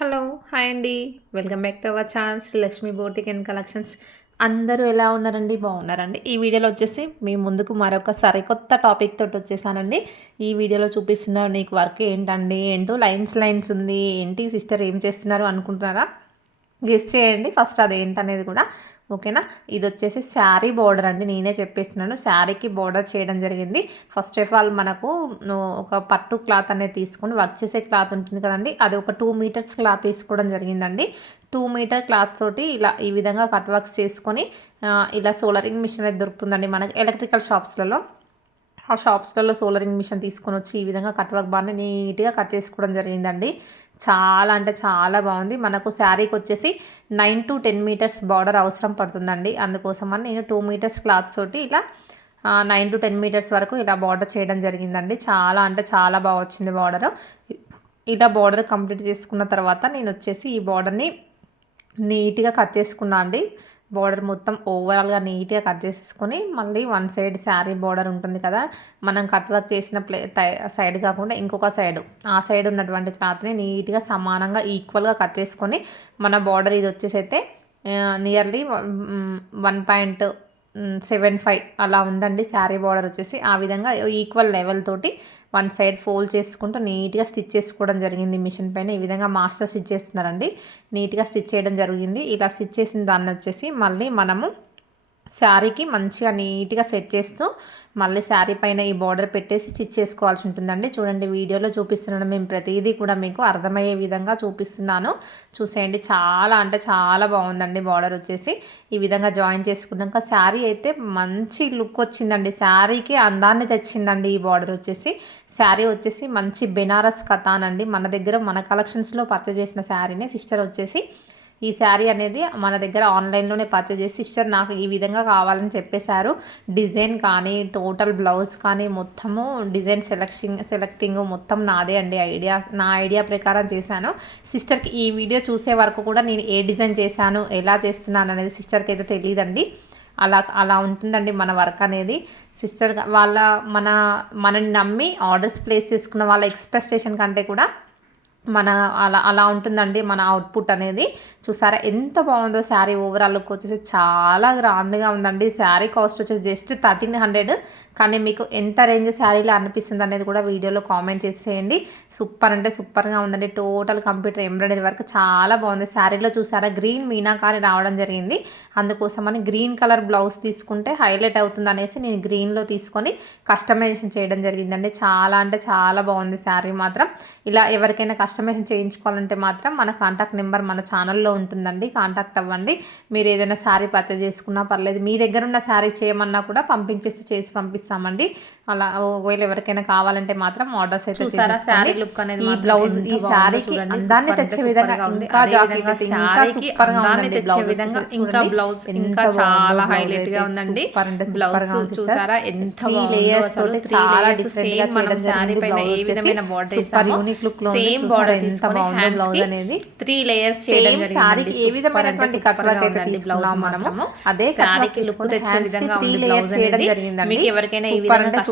Hello hi అండి. Welcome back to our channel Shri Lakshmi boutique and collections. అందరూ ఎలా ఉన్నారండి? బాగున్నారండి. ఈ వీడియోలో వచ్చేసి మీ ముందుకు మరొక సరికొత్త టాపిక్ తోటి వచ్చేసానండి. ఈ వీడియోలో చూపిస్తున్న నీకు వర్క్ ఏంటండి? ఏంటో లైన్స్ లైన్స్ ఉంది. ఏంటి సిస్టర్ ఏం చేస్తున్నారు అనుకుంటున్నారా? గెస్ట్ చేయండి. ఫస్ట్ అది ఏంటనేది కూడా ఓకేనా? ఇది వచ్చేసి శారీ బార్డర్ అండి. నేనే చెప్పేస్తున్నాను. శారీకి బార్డర్ చేయడం జరిగింది. ఫస్ట్ ఆఫ్ ఆల్ మనకు ఒక పట్టు క్లాత్ అనేది తీసుకొని వర్క్ చేసే క్లాత్ ఉంటుంది కదండి. అది ఒక టూ మీటర్స్ క్లాత్ తీసుకోవడం జరిగిందండి. టూ మీటర్ క్లాత్ తోటి ఇలా ఈ విధంగా కట్ వర్క్స్ చేసుకొని ఇలా సోలరింగ్ మిషన్ అయితే దొరుకుతుందండి మనకి ఎలక్ట్రికల్ షాప్స్లలో. ఆ షాప్స్లలో సోలరింగ్ మిషన్ తీసుకొని వచ్చి ఈ విధంగా కట్వర్క్ వర్క్ నీట్గా కట్ చేసుకోవడం జరిగిందండి. చాలా అంటే చాలా బాగుంది. మనకు శారీకి వచ్చేసి nine to ten meters border అవసరం పడుతుందండి. అందుకోసం అని నేను టూ మీటర్స్ క్లాత్ తోటి ఇలా నైన్ టు టెన్ మీటర్స్ వరకు ఇలా బార్డర్ చేయడం జరిగిందండి. చాలా అంటే చాలా బాగా వచ్చింది బార్డర్. ఇలా బార్డర్ కంప్లీట్ చేసుకున్న తర్వాత నేను వచ్చేసి ఈ బార్డర్ని నీట్గా కట్ చేసుకున్నా అండి. బార్డర్ మొత్తం ఓవరాల్గా నీట్గా కట్ చేసేసుకొని మళ్ళీ వన్ సైడ్ శారీ బార్డర్ ఉంటుంది కదా మనం కట్ వర్క్ చేసిన ప్లే సైడ్ కాకుండా ఇంకొక సైడ్. ఆ సైడ్ ఉన్నటువంటి క్లాత్ని నీట్గా సమానంగా ఈక్వల్గా కట్ చేసుకొని మన బార్డర్ ఇది వచ్చేసి అయితే nearly one point seven five అలా ఉందండి. శారీ బార్డర్ వచ్చేసి ఆ విధంగా ఈక్వల్ లెవెల్ తోటి వన్ సైడ్ ఫోల్డ్ చేసుకుంటూ నీట్గా స్టిచ్ చేసుకోవడం జరిగింది మిషన్ పైన. ఈ విధంగా మాస్టర్ స్టిచ్ చేస్తున్నారండి. నీట్గా స్టిచ్ చేయడం జరిగింది. ఇలా స్టిచ్ చేసిన దాన్ని వచ్చేసి మళ్ళీ మనము శారీకి మంచిగా నీట్గా సెట్ చేస్తూ మళ్ళీ శారీ పైన ఈ బార్డర్ పెట్టేసి స్టిచ్ చేసుకోవాల్సి ఉంటుందండి. చూడండి వీడియోలో చూపిస్తున్నాను. మేము ప్రతిదీ కూడా మీకు అర్థమయ్యే విధంగా చూపిస్తున్నాను. చూసేయండి. చాలా అంటే చాలా బాగుందండి బార్డర్ వచ్చేసి. ఈ విధంగా జాయిన్ చేసుకున్నాక శారీ అయితే మంచి లుక్ వచ్చిందండి. శారీకి అందాన్ని తెచ్చిందండి ఈ బార్డర్ వచ్చేసి. శారీ వచ్చేసి మంచి బెనారస్ కథానండి. మన దగ్గర మన కలెక్షన్స్లో పర్చేజ్ చేసిన శారీని సిస్టర్ వచ్చేసి ఈ శారీ అనేది మన దగ్గర ఆన్లైన్లోనే పర్చేజ్ చేసి సిస్టర్ నాకు ఈ విధంగా కావాలని చెప్పేశారు. డిజైన్ కానీ టోటల్ బ్లౌజ్ కానీ మొత్తము డిజైన్ సెలెక్షన్ సెలెక్టింగ్ మొత్తం నాదే అండి ఐడియా. నా ఐడియా ప్రకారం చేశాను. సిస్టర్కి ఈ వీడియో చూసే వరకు కూడా నేను ఏ డిజైన్ చేశాను ఎలా చేస్తున్నాను అనేది సిస్టర్కి అయితే తెలియదండి. అలా అలా ఉంటుందండి మన వర్క్ అనేది. సిస్టర్ వాళ్ళ మన మనని నమ్మి ఆర్డర్స్ ప్లేస్ చేసుకున్న వాళ్ళ ఎక్స్పెక్టేషన్ కంటే కూడా మన అలా అలా ఉంటుందండి మన అవుట్పుట్ అనేది. చూసారా ఎంత బాగుందో శారీ ఓవరాల్ లుక్ వచ్చేసి చాలా గ్రాండ్గా ఉందండి. శారీ కాస్ట్ వచ్చేసి జస్ట్ థర్టీన్ హండ్రెడ్ కానీ మీకు ఎంత రేంజ్ శారీలో అనిపిస్తుంది అనేది కూడా వీడియోలో కామెంట్ చేసేయండి సూపర్ అంటే సూపర్గా ఉందండి. టోటల్ కంప్యూటర్ ఎంబ్రాయిడరీ వర్క్ చాలా బాగుంది. శారీలో చూసారా గ్రీన్ మీనాకారి రావడం జరిగింది. అందుకోసమని గ్రీన్ కలర్ బ్లౌజ్ తీసుకుంటే హైలైట్ అవుతుంది అనేసి నేను గ్రీన్లో తీసుకొని కస్టమైజేషన్ చేయడం జరిగిందండి. చాలా అంటే చాలా బాగుంది శారీ మాత్రం. ఇలా ఎవరికైనా కస్టమైజేషన్ చేయించుకోవాలంటే మాత్రం మన కాంటాక్ట్ నెంబర్ మన ఛానల్లో ఉంటుందండి. కాంటాక్ట్ అవ్వండి. మీరు ఏదైనా శారీ పర్చేజ్ చేసుకున్నా పర్లేదు మీ దగ్గర ఉన్న శారీ చేయమన్నా కూడా పంపించేస్తే చేసి పంపిస్తామండి. అలా ఒకవేళ ఎవరికైనా కావాలంటే మాత్రం ఆర్డర్స్ అయితే శారీ లుక్ అనేది ఈ బ్లౌజ్ ఈ శారీకి అందాన్ని తెచ్చే విధంగా ఇంకా జాకెట్ ఇంకా సూపర్గా బ్లౌజ్ విధంగా ఇంకా బ్లౌజ్ ఇంకా చాలా హైలైట్గా ఉందండి. బ్లౌజ్ చూసారా? ఎంత లేయర్స్ తోటి చాలా డిఫరెంట్గా చేయడం ఏ విధమైన బార్డర్ సూపర్ యూనిక్ లుక్లో సేమ్ బార్డర్ అనేది త్రీ లేయర్స్ చేయడం జరిగింది ఏ విధమైనటువంటి కట్ వర్క్ అయితే తీసుకున్నాం మనము. అదే శారీకి లుక్ తెచ్చే విధంగా త్రీ లేయర్స్ చేయడం మీకు ఎవరికైనా ఈ విధంగా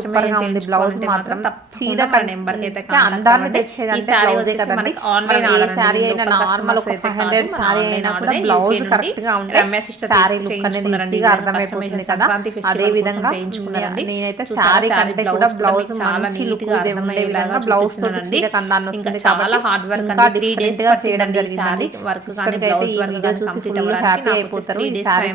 బ్లౌజ్ మాత్రం చీర నెంబర్ అయితే అందాన్ని తెచ్చేదంటే బ్లౌజ్ కదండి. ఆన్లైన్ ఏ శారీ అయినా నార్మల్ ఒక ఫైవ్ హండ్రెడ్ శారీ అయినా కూడా బ్లౌజ్ కరెక్ట్గా ఉంటే శారీ లుక్ అనేది ఈజీగా అర్థమైపోతుంది కదా. అదే విధంగా చేయించుకున్నారండి. నేనైతే శారీ కంటే కూడా బ్లౌజ్ చాలా బ్లౌజ్ తోటి చీర కందాన్ని వస్తుంది చాలా హార్డ్ వర్క్ ఇంకా త్రీ డేస్ చేయడం జరిగింది వర్క్ కానీ బ్లౌజ్ వర్క్ కానీ చూసి ఫుల్ హ్యాపీ అయిపోతారు. ఈ శారీ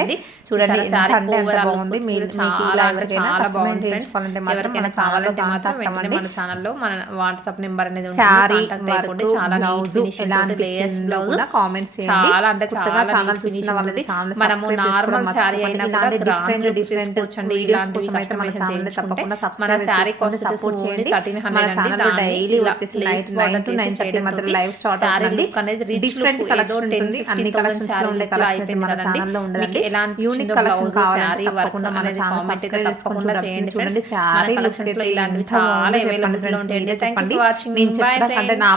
అయితే చూడండి ఎంత అంటే ఎంత బాగుంది. మీరు మీకు ఇలా ఎవరికైనా కస్టమైజ్ చేయించుకోవాలంటే మాత్రం మన కావాలంటే మాత్రం వెంటనే మన ఛానల్లో మన వాట్సాప్ నెంబర్ అనేది అయిపోండి. చాలా బ్లౌజ్ ఎలాంటి లేయర్స్ బ్లౌజ్ కామెంట్స్ చాలా అంటే చాలా ఛానల్ చూసిన వాళ్ళది మనము నార్మల్ శారీ అయినా కూడా డిఫరెంట్ డిఫరెంట్ వచ్చండి ఇలాంటి కస్టమైజేషన్ తప్పకుండా మన శారీ కాస్ట్ సపోర్ట్ చేయండి థర్టీన్ హండ్రెడ్ ఛానల్ డైలీ వచ్చేసి night nine to nine thirty మధ్య లైవ్ స్టార్ట్ అవుతుంది అనేది ఉంటుంది. అన్ని కలెక్షన్స్లో ఉండే కలెక్షన్ మన ఛానల్లో ఉండదండి ఎలాంటి యూనిక్ కలెక్షన్ కావాలంటే తప్పకుండా మన ఛానల్ సబ్స్క్రైబ్ తప్పకుండా చేయండి. చూడండి శారీ కలెక్షన్స్లో ఇలాంటివి చాలా అవైలబుల్ ఉంటాయండి. చెప్పండి. నేను చెప్పిన కంటే నా